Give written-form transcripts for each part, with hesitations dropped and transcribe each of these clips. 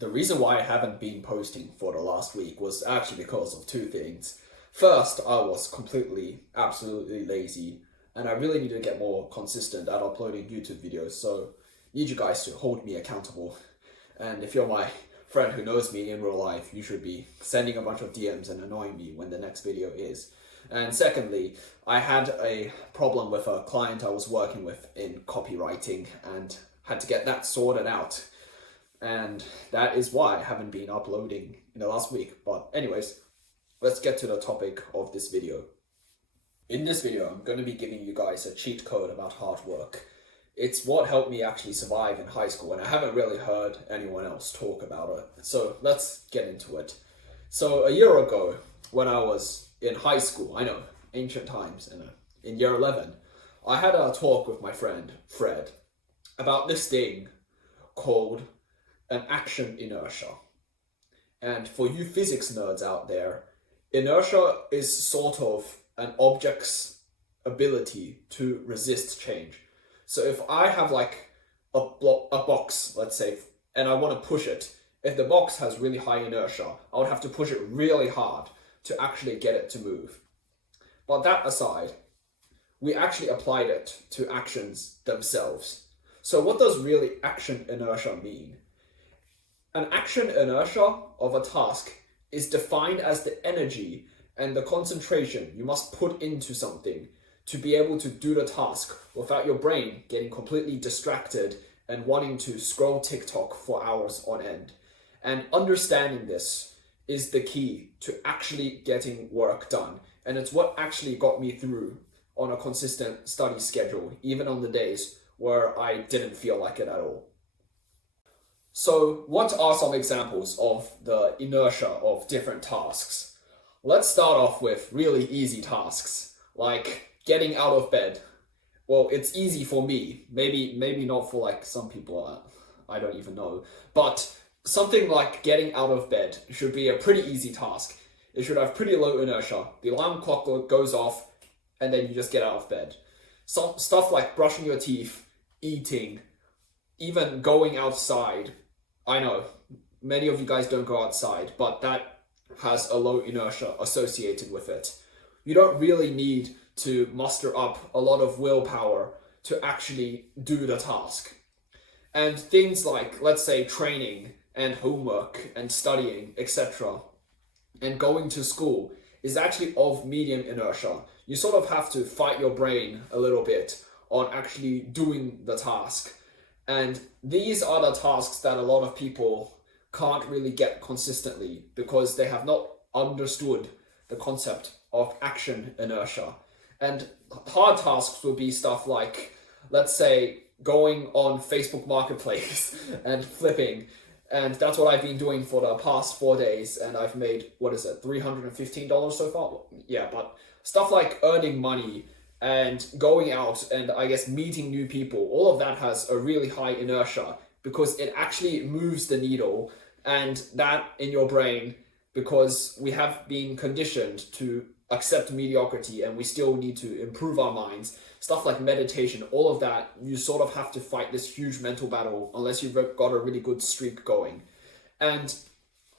The reason why I haven't been posting for the last week was actually because of two things. First, I was absolutely lazy, and I really need to get more consistent at uploading YouTube videos, so I need you guys to hold me accountable. And if you're my friend who knows me in real life, you should be sending a bunch of DMs and annoying me when the next video is. And secondly, I had a problem with a client I was working with in copywriting and had to get that sorted out. And that is why I haven't been uploading in the last week. But anyways, let's get to the topic of this video. In this video, I'm going to be giving you guys a cheat code about hard work. It's what helped me actually survive in high school, and I haven't really heard anyone else talk about it. So let's get into it. So a year ago, when I was in high school, I know, ancient times, in year 11, I had a talk with my friend, Fred, about this thing called an action inertia. And for you physics nerds out there, inertia is sort of an object's ability to resist change. So if I have like a box, let's say, and I want to push it, if the box has really high inertia, I would have to push it really hard to actually get it to move. But that aside, we actually applied it to actions themselves. So what does really action inertia mean? An action inertia of a task is defined as the energy and the concentration you must put into something to be able to do the task without your brain getting completely distracted and wanting to scroll TikTok for hours on end. And understanding this is the key to actually getting work done. And it's what actually got me through on a consistent study schedule, even on the days where I didn't feel like it at all. So what are some examples of the inertia of different tasks? Let's start off with really easy tasks, like getting out of bed. Well, it's easy for me, maybe not for like some people, I don't even know. But something like getting out of bed should be a pretty easy task. It should have pretty low inertia. The alarm clock goes off and then you just get out of bed. Some stuff like brushing your teeth, eating, even going outside. I know many of you guys don't go outside, but that has a low inertia associated with it. You don't really need to muster up a lot of willpower to actually do the task. And things like, let's say, training and homework and studying, etc., and going to school is actually of medium inertia. You sort of have to fight your brain a little bit on actually doing the task. And these are the tasks that a lot of people can't really get consistently because they have not understood the concept of action inertia. And hard tasks will be stuff like, let's say, going on Facebook Marketplace and flipping. And that's what I've been doing for the past 4 days. And I've made, $315 so far? Yeah, but stuff like earning money and going out and I guess meeting new people, all of that has a really high inertia because it actually moves the needle, and that in your brain, because we have been conditioned to accept mediocrity and we still need to improve our minds. Stuff like meditation, all of that, you sort of have to fight this huge mental battle unless you've got a really good streak going. And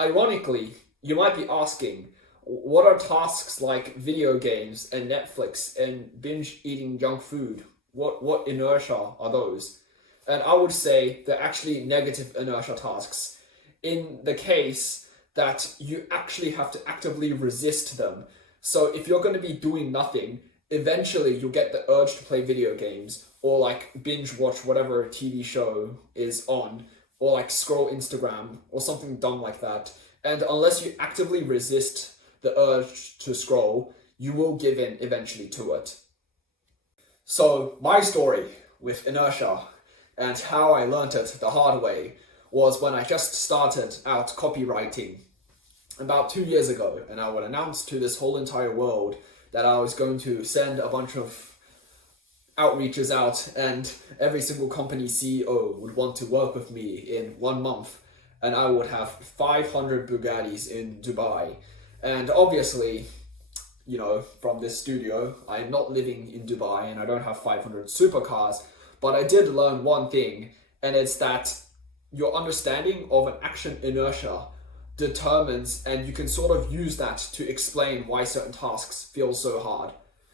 ironically, you might be asking, what are tasks like video games and Netflix and binge eating junk food? What inertia are those? And I would say they're actually negative inertia tasks in the case that you actually have to actively resist them. So if you're going to be doing nothing, eventually you'll get the urge to play video games or like binge watch whatever TV show is on, or like scroll Instagram or something dumb like that. And unless you actively resist the urge to scroll, you will give in eventually to it. So my story with inertia and how I learned it the hard way was when I just started out copywriting about 2 years ago, and I would announce to this whole entire world that I was going to send a bunch of outreaches out and every single company CEO would want to work with me in 1 month, and I would have 500 Bugattis in Dubai. And obviously, you know, from this studio, I'm not living in Dubai and I don't have 500 supercars, but I did learn one thing, and it's that your understanding of an action inertia determines, and you can sort of use that to explain why certain tasks feel so hard.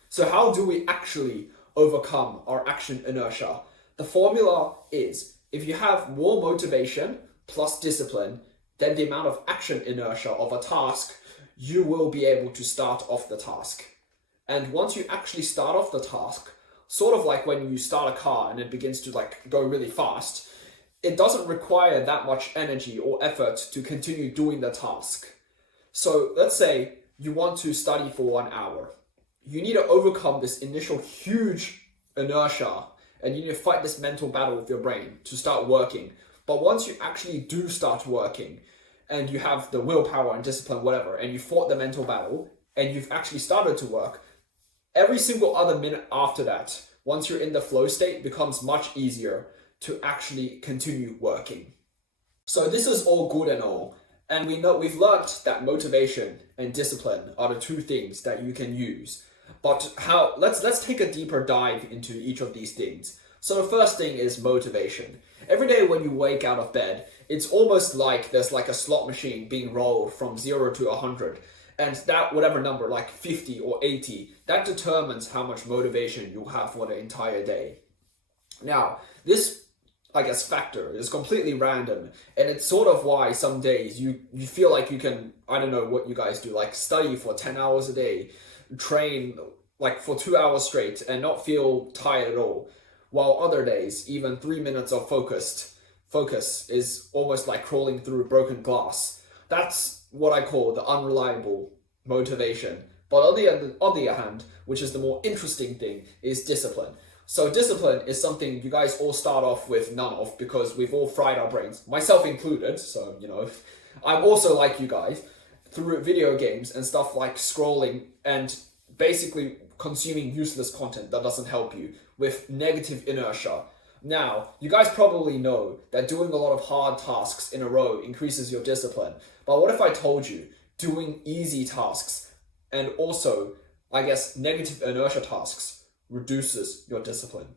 So how do we actually overcome our action inertia? The formula is, if you have more motivation plus discipline, then the amount of action inertia of a task, you will be able to start off the task. And once you actually start off the task, sort of like when you start a car and it begins to like go really fast, it doesn't require that much energy or effort to continue doing the task. So let's say you want to study for 1 hour. You need to overcome this initial huge inertia, and you need to fight this mental battle with your brain to start working. But once you actually do start working, and you have the willpower and discipline, whatever, and you fought the mental battle, and you've actually started to work, every single other minute after that, once you're in the flow state, becomes much easier to actually continue working. So this is all good and all, and we've learned that motivation and discipline are the two things that you can use. But let's take a deeper dive into each of these things. So the first thing is motivation. Every day when you wake out of bed, it's almost like there's like a slot machine being rolled from 0 to 100. And that, whatever number, like 50 or 80, that determines how much motivation you'll have for the entire day. Now, this, I guess, factor is completely random, and it's sort of why some days you feel like you can, I don't know what you guys do, like study for 10 hours a day, train like for 2 hours straight and not feel tired at all, while other days, even 3 minutes of focus is almost like crawling through broken glass. That's what I call the unreliable motivation. But on the other hand, which is the more interesting thing, is discipline. So discipline is something you guys all start off with none of, because we've all fried our brains, myself included. So, I'm also like you guys, through video games and stuff like scrolling and basically consuming useless content that doesn't help you with negative inertia. Now, you guys probably know that doing a lot of hard tasks in a row increases your discipline. But what if I told you doing easy tasks and also, I guess, negative inertia tasks reduces your discipline?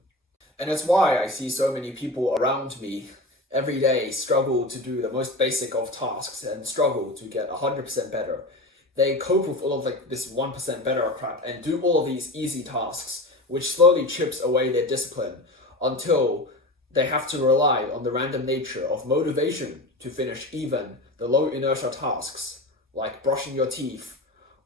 And it's why I see so many people around me every day struggle to do the most basic of tasks and struggle to get 100% better. They cope with all of like this 1% better crap and do all of these easy tasks, which slowly chips away their discipline until they have to rely on the random nature of motivation to finish even the low inertia tasks, like brushing your teeth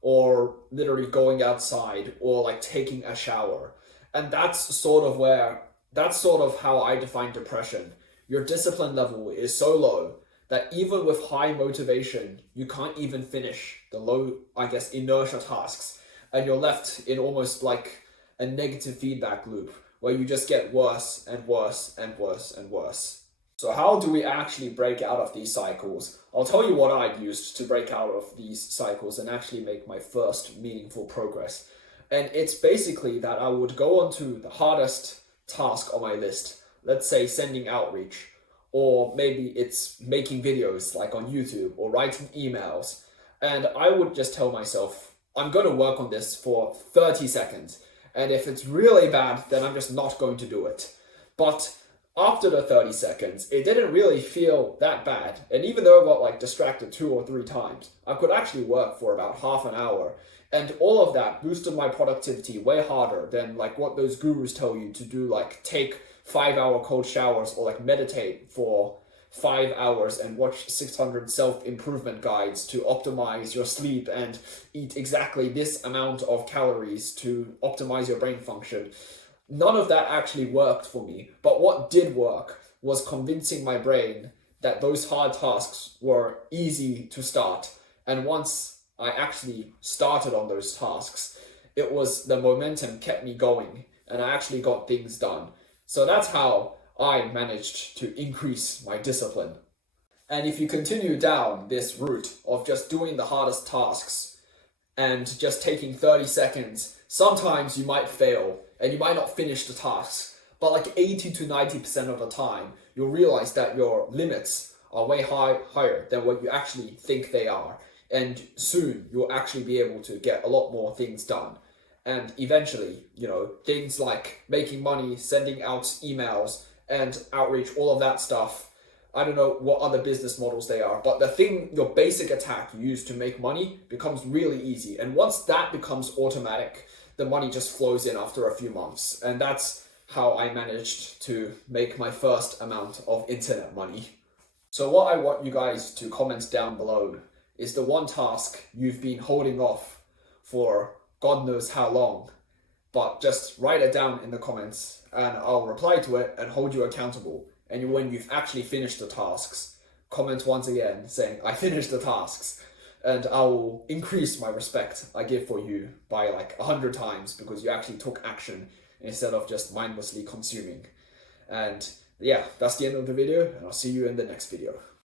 or literally going outside or like taking a shower. And that's sort of how I define depression. Your discipline level is so low that even with high motivation, you can't even finish the low, I guess, inertia tasks. And you're left in almost like a negative feedback loop where you just get worse and worse and worse and worse. So how do we actually break out of these cycles? I'll tell you what I used to break out of these cycles and actually make my first meaningful progress. And it's basically that I would go on to the hardest task on my list, let's say sending outreach, or maybe it's making videos like on YouTube or writing emails. And I would just tell myself, I'm going to work on this for 30 seconds. And if it's really bad, then I'm just not going to do it. But after the 30 seconds, it didn't really feel that bad. And even though I got like distracted 2 or 3 times, I could actually work for about half an hour. And all of that boosted my productivity way harder than like what those gurus tell you to do, like take 5-hour cold showers or like meditate for 5 hours and watch 600 self-improvement guides to optimize your sleep and eat exactly this amount of calories to optimize your brain function. None of that actually worked for me. But what did work was convincing my brain that those hard tasks were easy to start. And once I actually started on those tasks, it was the momentum kept me going and I actually got things done. So that's how I managed to increase my discipline. And if you continue down this route of just doing the hardest tasks and just taking 30 seconds, sometimes you might fail and you might not finish the tasks, but like 80 to 90% of the time, you'll realize that your limits are way higher than what you actually think they are. And soon you'll actually be able to get a lot more things done. And eventually, things like making money, sending out emails, and outreach, all of that stuff I don't know what other business models they are, but the thing, your basic attack you use to make money becomes really easy. And once that becomes automatic, the money just flows in after a few months. And that's how I managed to make my first amount of internet money. So what I want you guys to comment down below is the one task you've been holding off for God knows how long, but just write it down in the comments and I'll reply to it and hold you accountable. And when you've actually finished the tasks, comment once again saying, I finished the tasks, and I will increase my respect I give for you by like 100 times because you actually took action instead of just mindlessly consuming. And yeah, that's the end of the video, and I'll see you in the next video.